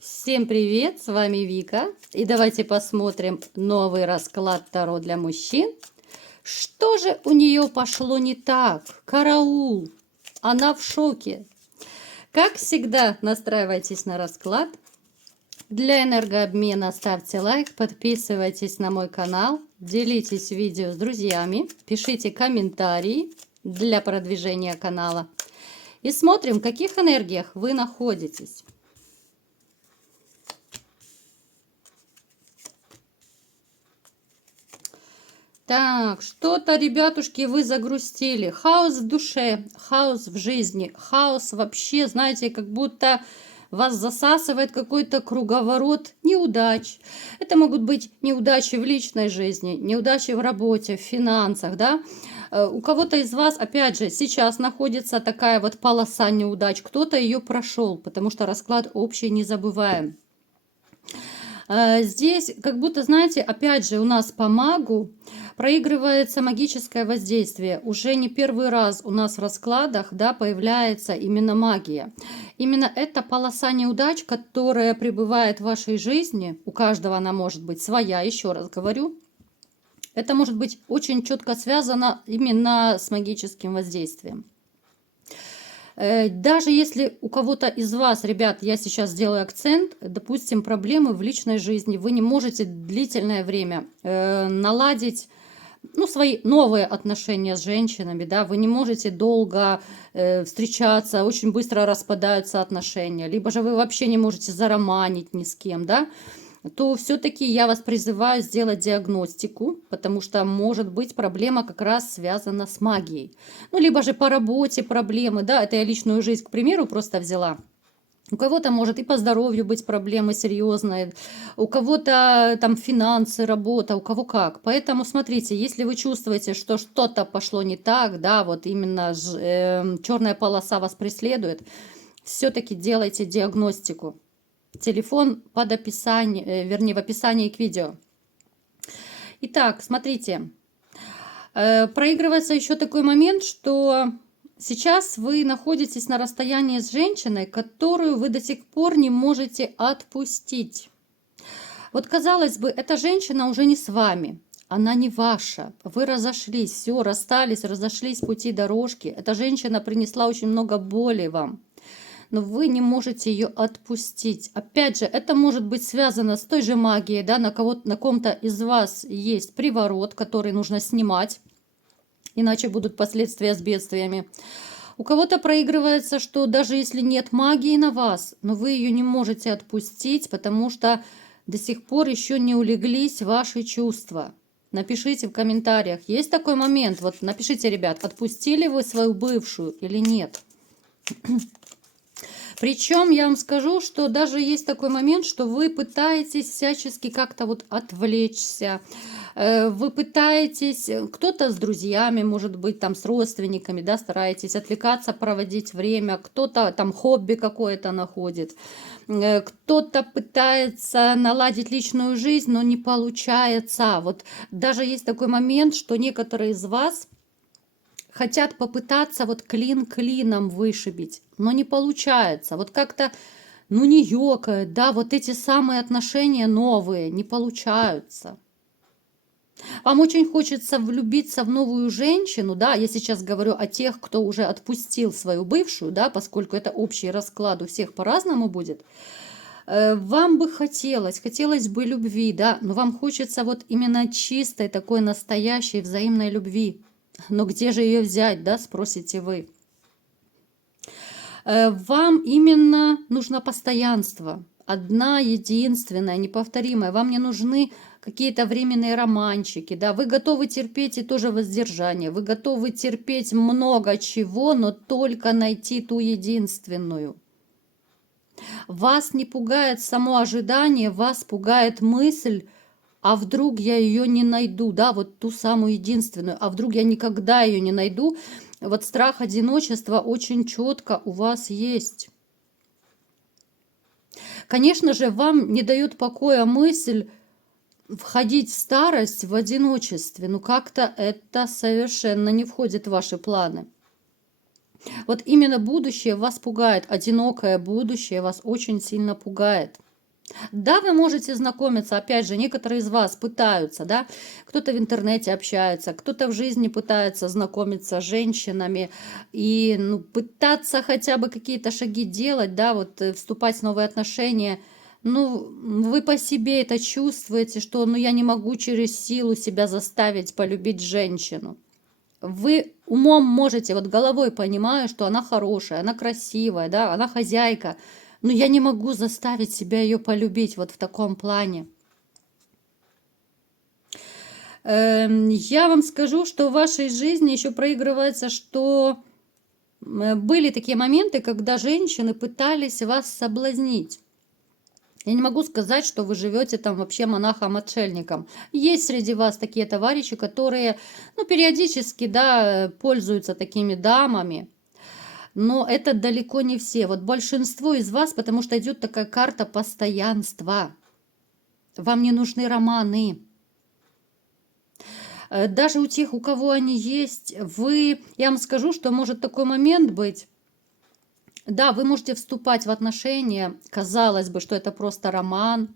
Всем привет, с вами Вика. И давайте посмотрим новый расклад Таро для мужчин. Что же у нее пошло не так? Караул! Она в шоке. Как всегда, настраивайтесь на расклад. Для энергообмена ставьте лайк, подписывайтесь на мой канал, делитесь видео с друзьями, пишите комментарии для продвижения канала. И смотрим, в каких энергиях вы находитесь. Так, что-то, ребятушки, вы загрустили. Хаос в душе, хаос в жизни, хаос вообще, знаете, как будто вас засасывает какой-то круговорот неудач. Это могут быть неудачи в личной жизни, неудачи в работе, в финансах, да. У кого-то из вас, опять же, сейчас находится такая вот полоса неудач. Кто-то ее прошел, потому что расклад общий не забываем. Здесь, как будто, знаете, опять же, у нас по магу проигрывается магическое воздействие. Уже не первый раз у нас в раскладах, да, появляется именно магия. Именно эта полоса неудач, которая пребывает в вашей жизни, у каждого она может быть своя, еще раз говорю, это может быть очень четко связано именно с магическим воздействием. Даже если у кого-то из вас, ребят, я сейчас сделаю акцент, допустим, проблемы в личной жизни, вы не можете длительное время наладить свои новые отношения с женщинами, да, вы не можете долго встречаться, очень быстро распадаются отношения, либо же вы вообще не можете зароманить ни с кем, да, то все-таки я вас призываю сделать диагностику, потому что может быть проблема как раз связана с магией. Ну, либо же по работе проблемы, да, это я личную жизнь, к примеру, просто взяла. У кого-то может и по здоровью быть проблемы серьезные, у кого-то там финансы, работа, у кого как. Поэтому смотрите, если вы чувствуете, что что-то пошло не так, да, вот именно черная полоса вас преследует, все-таки делайте диагностику. Телефон под описание, вернее, в описании к видео. Итак, смотрите, проигрывается еще такой момент, что сейчас вы находитесь на расстоянии с женщиной, которую вы до сих пор не можете отпустить. Вот казалось бы, эта женщина уже не с вами, она не ваша. Вы разошлись, все, расстались, разошлись пути дорожки. Эта женщина принесла очень много боли вам, но вы не можете ее отпустить. Опять же, это может быть связано с той же магией, да, на ком-то из вас есть приворот, который нужно снимать, иначе будут последствия с бедствиями. У кого-то проигрывается, что даже если нет магии на вас, но вы ее не можете отпустить, потому что до сих пор еще не улеглись ваши чувства. Напишите в комментариях, есть такой момент, вот напишите, ребят, отпустили вы свою бывшую или нет. Причем я вам скажу, что даже есть такой момент, что вы пытаетесь всячески как-то вот отвлечься. Вы пытаетесь, кто-то с друзьями, может быть, там с родственниками, да, стараетесь отвлекаться, проводить время, кто-то там хобби какое-то находит, кто-то пытается наладить личную жизнь, но не получается. Вот даже есть такой момент, что некоторые из вас хотят попытаться вот клин клином вышибить, но не получается. Вот как-то, ну, не ёкает, да, вот эти самые отношения новые не получаются. Вам очень хочется влюбиться в новую женщину, да, я сейчас говорю о тех, кто уже отпустил свою бывшую, да, поскольку это общий расклад, у всех по-разному будет. Вам бы хотелось бы любви, да, но вам хочется вот именно чистой, такой настоящей взаимной любви. Но где же ее взять, да, спросите вы. Вам именно нужно постоянство. Одна, единственная, неповторимая. Вам не нужны какие-то временные романчики, да. Вы готовы терпеть и тоже воздержание. Вы готовы терпеть много чего, но только найти ту единственную. Вас не пугает само ожидание, вас пугает мысль, а вдруг я ее не найду, да, вот ту самую единственную, а вдруг я никогда ее не найду. Вот страх одиночества очень четко у вас есть. Конечно же, вам не дает покоя мысль входить в старость в одиночестве, но как-то это совершенно не входит в ваши планы. Вот именно будущее вас пугает, одинокое будущее вас очень сильно пугает. Да, вы можете знакомиться, опять же, некоторые из вас пытаются, да, кто-то в интернете общается, кто-то в жизни пытается знакомиться с женщинами и, ну, пытаться хотя бы какие-то шаги делать, да, вот вступать в новые отношения. Ну, вы по себе это чувствуете, что, ну, я не могу через силу себя заставить полюбить женщину. Вы умом можете, вот головой понимаю, что она хорошая, она красивая, да, она хозяйка, но я не могу заставить себя ее полюбить вот в таком плане. Я вам скажу, что в вашей жизни еще проигрывается, что были такие моменты, когда женщины пытались вас соблазнить. Я не могу сказать, что вы живете там вообще монахом-отшельником. Есть среди вас такие товарищи, которые, ну, периодически, да, пользуются такими дамами, но это далеко не все. Вот большинство из вас, потому что идет такая карта постоянства. Вам не нужны романы. Даже у тех, у кого они есть, я вам скажу, что может такой момент быть. Да, вы можете вступать в отношения, казалось бы, что это просто роман,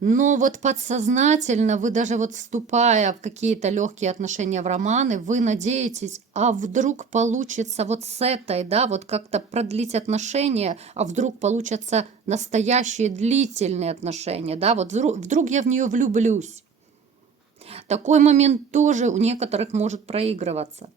но вот подсознательно вы даже вот вступая в какие-то легкие отношения, в романы, вы надеетесь, а вдруг получится вот с этой, да, вот как-то продлить отношения, а вдруг получатся настоящие длительные отношения, да, вот вдруг я в нее влюблюсь. Такой момент тоже у некоторых может проигрываться.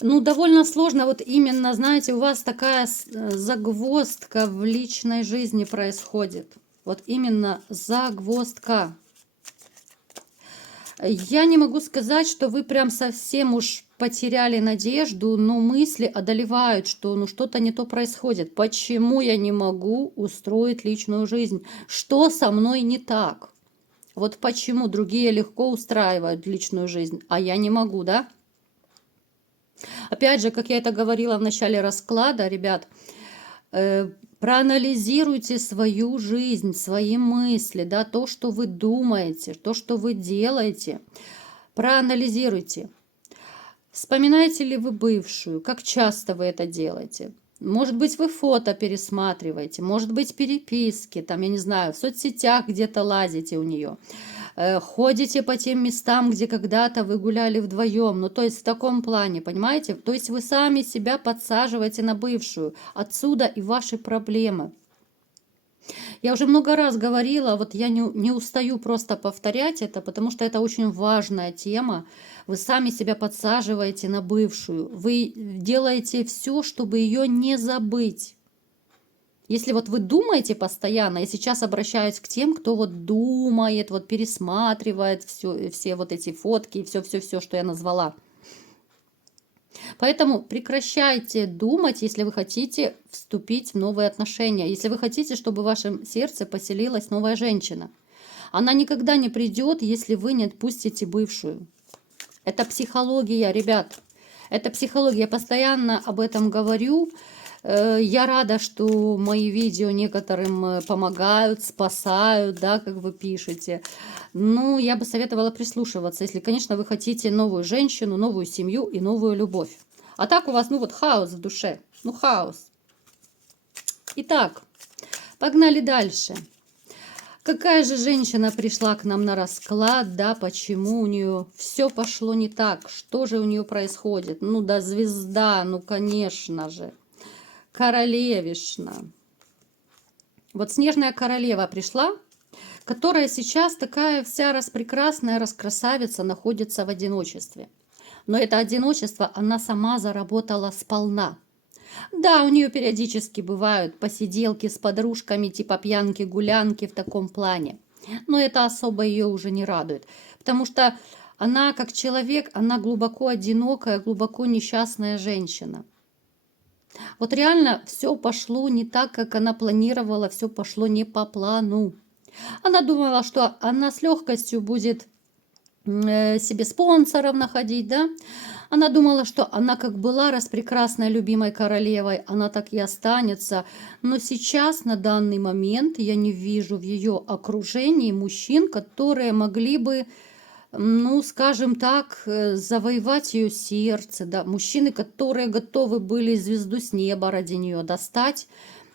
Ну, довольно сложно, вот именно, знаете, у вас такая загвоздка в личной жизни происходит. Вот именно загвоздка. Я не могу сказать, что вы прям совсем уж потеряли надежду, но мысли одолевают, что ну что-то не то происходит. Почему я не могу устроить личную жизнь? Что со мной не так? Вот почему другие легко устраивают личную жизнь, а я не могу, да? Опять же, как я это говорила в начале расклада, ребят, проанализируйте свою жизнь, свои мысли, да, то, что вы думаете, то, что вы делаете. Проанализируйте. Вспоминаете ли вы бывшую? Как часто вы это делаете? Может быть, вы фото пересматриваете, может быть, переписки, там, я не знаю, в соцсетях где-то лазите у нее. Ходите по тем местам, где когда-то вы гуляли вдвоем. Ну, то есть в таком плане, понимаете? То есть вы сами себя подсаживаете на бывшую. Отсюда и ваши проблемы. Я уже много раз говорила, вот я не устаю просто повторять это, потому что это очень важная тема. Вы сами себя подсаживаете на бывшую. Вы делаете все, чтобы ее не забыть. Если вот вы думаете постоянно, я сейчас обращаюсь к тем, кто вот думает, вот пересматривает все вот эти фотки и все-все-все, что я назвала. Поэтому прекращайте думать, если вы хотите вступить в новые отношения, если вы хотите, чтобы в вашем сердце поселилась новая женщина. Она никогда не придет, если вы не отпустите бывшую. Это психология, ребят. Это психология. Я постоянно об этом говорю. Я рада, что мои видео некоторым помогают, спасают, да, как вы пишете. Ну, я бы советовала прислушиваться, если, конечно, вы хотите новую женщину, новую семью и новую любовь. А так у вас, ну вот, хаос в душе. Ну, хаос. Итак, погнали дальше. Какая же женщина пришла к нам на расклад, да, почему у нее все пошло не так, что же у нее происходит? Ну да, звезда, ну конечно же. Королевишна. Вот снежная королева пришла, которая сейчас такая вся распрекрасная, раскрасавица, находится в одиночестве. Но это одиночество она сама заработала сполна. Да, у нее периодически бывают посиделки с подружками, типа пьянки-гулянки в таком плане. Но это особо ее уже не радует. Потому что она, как человек, она глубоко одинокая, глубоко несчастная женщина. Вот реально все пошло не так, как она планировала, все пошло не по плану. Она думала, что она с легкостью будет себе спонсоров находить, да? Она думала, что она как была распрекрасной любимой королевой, она так и останется. Но сейчас, на данный момент, я не вижу в ее окружении мужчин, которые могли бы, ну, скажем так, завоевать ее сердце, да, мужчины, которые готовы были звезду с неба ради нее достать,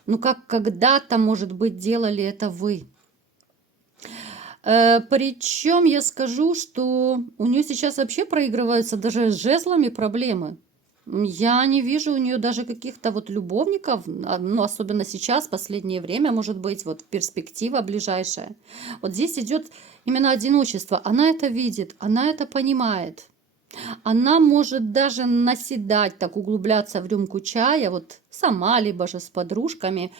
ну как когда-то, может быть, делали это вы. Причем я скажу, что у нее сейчас вообще проигрываются даже с жезлами проблемы. Я не вижу у нее даже каких-то вот любовников, ну, особенно сейчас, последнее время, может быть, вот перспектива ближайшая. Вот здесь идет именно одиночество. Она это видит, она это понимает. Она может даже наседать, так углубляться в рюмку чая, вот сама, либо же с подружками,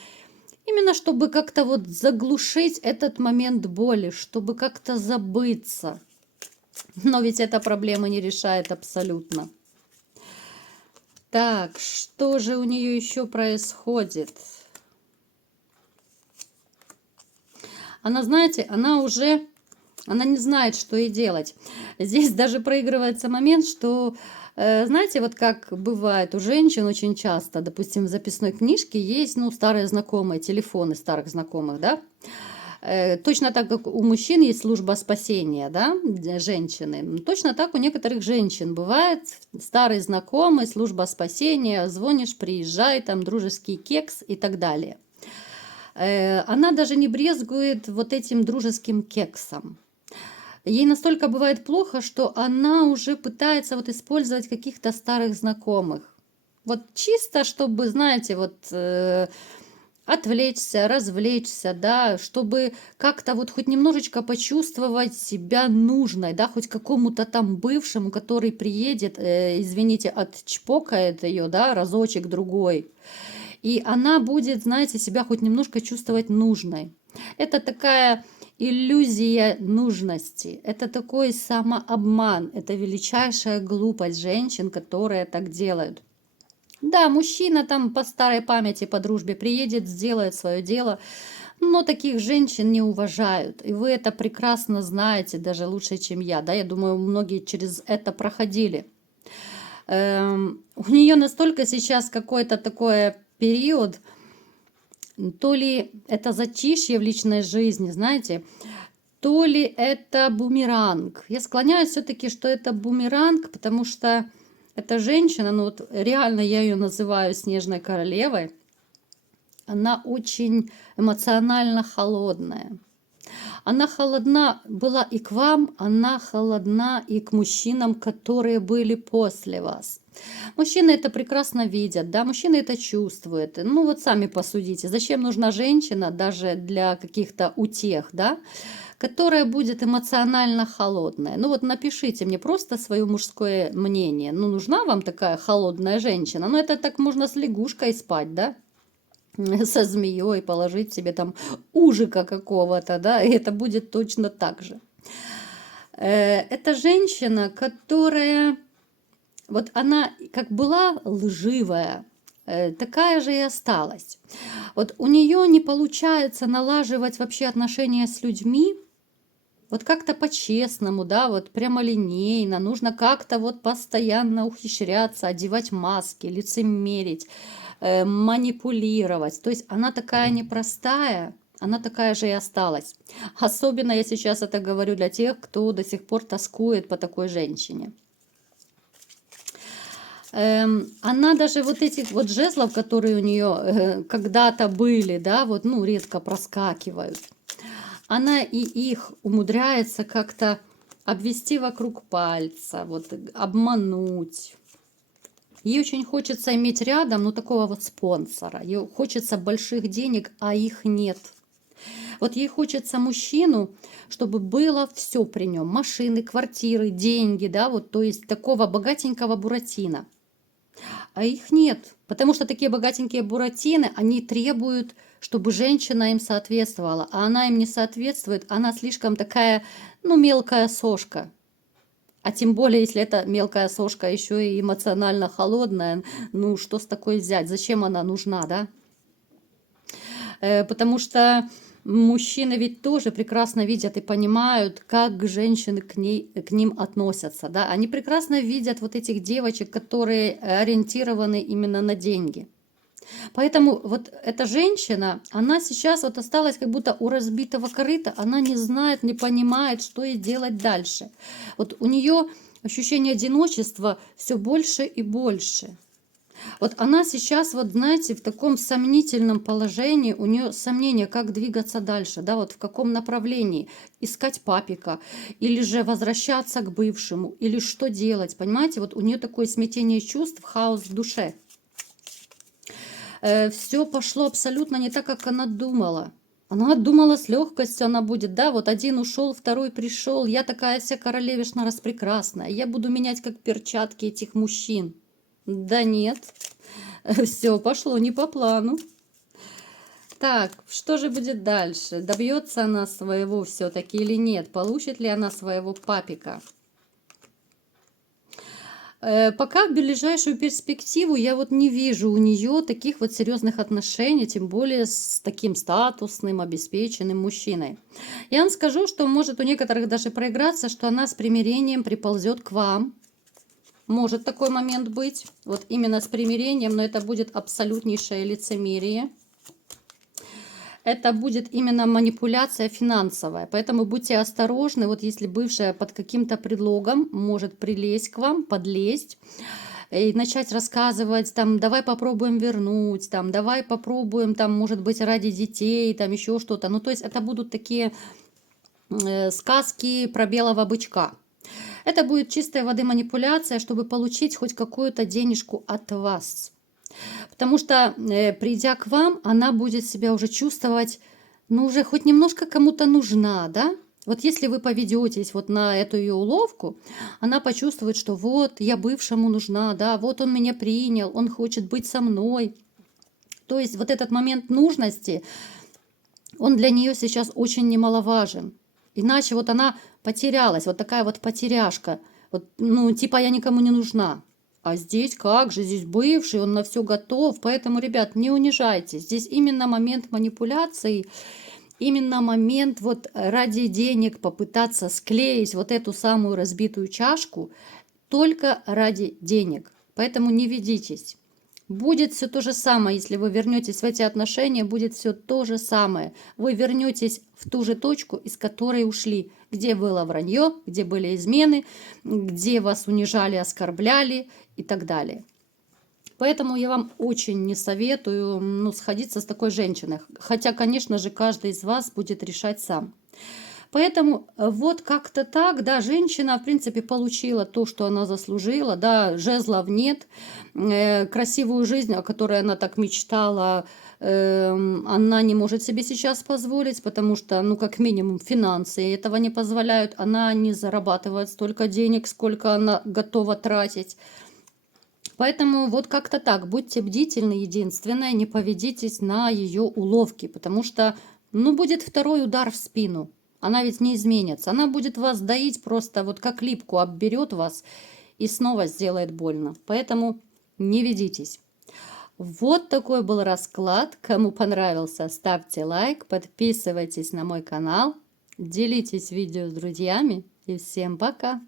именно чтобы как-то вот заглушить этот момент боли, чтобы как-то забыться. Но ведь эта проблема не решает абсолютно. Так, что же у нее еще происходит? Она, знаете, она не знает, что ей делать. Здесь даже проигрывается момент, что, знаете, вот как бывает у женщин очень часто, допустим, в записной книжке есть, ну, старые знакомые, телефоны старых знакомых, да? Точно так, как у мужчин есть служба спасения, да, для женщины, точно так у некоторых женщин бывает старый знакомый, служба спасения, звонишь, приезжай, там, дружеский кекс и так далее. Она даже не брезгует вот этим дружеским кексом. Ей настолько бывает плохо, что она уже пытается вот использовать каких-то старых знакомых. Вот чисто, чтобы, знаете, вот отвлечься, развлечься, да, чтобы как-то вот хоть немножечко почувствовать себя нужной, да, хоть какому-то там бывшему, который приедет, извините, отчпокает ее, да, разочек другой. И она будет, знаете, себя хоть немножко чувствовать нужной. Это такая иллюзия нужности, это такой самообман, это величайшая глупость женщин, которые так делают. Да, мужчина там по старой памяти, по дружбе приедет, сделает свое дело, но таких женщин не уважают. И вы это прекрасно знаете, даже лучше, чем я. Да? Я думаю, многие через это проходили. У нее настолько сейчас какой-то такой период, то ли это затишье в личной жизни, знаете, то ли это бумеранг. Я склоняюсь все-таки, что это бумеранг, потому что эта женщина, ну вот реально я ее называю снежной королевой, она очень эмоционально холодная. Она холодна была и к вам, она холодна и к мужчинам, которые были после вас. Мужчины это прекрасно видят, да, мужчины это чувствуют. Ну вот сами посудите, зачем нужна женщина даже для каких-то утех, да, которая будет эмоционально холодная. Ну вот напишите мне просто свое мужское мнение. Ну нужна вам такая холодная женщина? Ну это так можно с лягушкой спать, да? Со змеей положить себе там ужика какого-то, да, и это будет точно так же. Это женщина, которая, вот она как была лживая, такая же и осталась. Вот у нее не получается налаживать вообще отношения с людьми, вот как-то по-честному, да, вот прямолинейно, нужно как-то вот постоянно ухищряться, одевать маски, лицемерить, манипулировать. То есть она такая непростая, она такая же и осталась. Особенно я сейчас это говорю для тех, кто до сих пор тоскует по такой женщине. Она даже вот этих вот жезлов, которые у нее когда-то были, да, вот, ну, редко проскакивают, она и их умудряется как-то обвести вокруг пальца, вот обмануть. Ей очень хочется иметь рядом, ну, такого вот спонсора. Ей хочется больших денег, а их нет. Вот ей хочется мужчину, чтобы было все при нем. Машины, квартиры, деньги, да, вот, то есть такого богатенького буратино. А их нет, потому что такие богатенькие буратины, они требуют, чтобы женщина им соответствовала, а она им не соответствует, она слишком такая, ну, мелкая сошка. А тем более, если эта мелкая сошка еще и эмоционально холодная, ну, что с такой взять? Зачем она нужна, да? Потому что мужчины ведь тоже прекрасно видят и понимают, как женщины к ним относятся, да? Они прекрасно видят вот этих девочек, которые ориентированы именно на деньги. Поэтому вот эта женщина, она сейчас вот осталась как будто у разбитого корыта, она не знает, не понимает, что ей делать дальше. Вот у нее ощущение одиночества все больше и больше. Вот она сейчас, вот знаете, в таком сомнительном положении, у нее сомнения, как двигаться дальше, да, вот в каком направлении, искать папика, или же возвращаться к бывшему, или что делать, понимаете, вот у нее такое смятение чувств, хаос в душе. Все пошло абсолютно не так, как она думала. Она думала, с легкостью она будет, да, вот один ушел, второй пришел, я такая вся королевишна распрекрасная, я буду менять как перчатки этих мужчин. Да нет, все пошло не по плану. Так, что же будет дальше? Добьется она своего все-таки или нет? Получит ли она своего папика? Пока в ближайшую перспективу я вот не вижу у нее таких вот серьезных отношений, тем более с таким статусным, обеспеченным мужчиной. Я вам скажу, что может у некоторых даже проиграться, что она с примирением приползет к вам. Может такой момент быть, вот именно с примирением, но это будет абсолютнейшее лицемерие. Это будет именно манипуляция финансовая. Поэтому будьте осторожны, вот если бывшая под каким-то предлогом может прилезть к вам, подлезть и начать рассказывать, там, давай попробуем вернуть, там, давай попробуем, там, может быть, ради детей, там, еще что-то. Ну, то есть это будут такие сказки про белого бычка. Это будет чистой воды манипуляция, чтобы получить хоть какую-то денежку от вас. Потому что, придя к вам, она будет себя уже чувствовать, ну, уже хоть немножко кому-то нужна, да? Вот если вы поведетесь вот на эту ее уловку, она почувствует, что вот я бывшему нужна, да, вот он меня принял, он хочет быть со мной. То есть вот этот момент нужности, он для нее сейчас очень немаловажен. Иначе вот она потерялась, вот такая вот потеряшка. Вот, ну, типа я никому не нужна. А здесь как же, здесь бывший, он на все готов. Поэтому, ребят, не унижайтесь. Здесь именно момент манипуляции, именно момент вот ради денег попытаться склеить вот эту самую разбитую чашку только ради денег. Поэтому не ведитесь. Будет все то же самое, если вы вернетесь в эти отношения, будет все то же самое. Вы вернетесь в ту же точку, из которой ушли, где было вранье, где были измены, где вас унижали, оскорбляли и так далее. Поэтому я вам очень не советую, ну, сходиться с такой женщиной. Хотя, конечно же, каждый из вас будет решать сам. Поэтому вот как-то так, да, женщина, в принципе, получила то, что она заслужила, да, жезлов нет, красивую жизнь, о которой она так мечтала, она не может себе сейчас позволить, потому что, ну, как минимум, финансы этого не позволяют, она не зарабатывает столько денег, сколько она готова тратить. Поэтому вот как-то так, будьте бдительны, единственное, не поведитесь на ее уловки, потому что, ну, будет второй удар в спину. Она ведь не изменится. Она будет вас доить просто вот как липку, обберет вас и снова сделает больно. Поэтому не ведитесь. Вот такой был расклад. Кому понравился, ставьте лайк, подписывайтесь на мой канал, делитесь видео с друзьями и всем пока!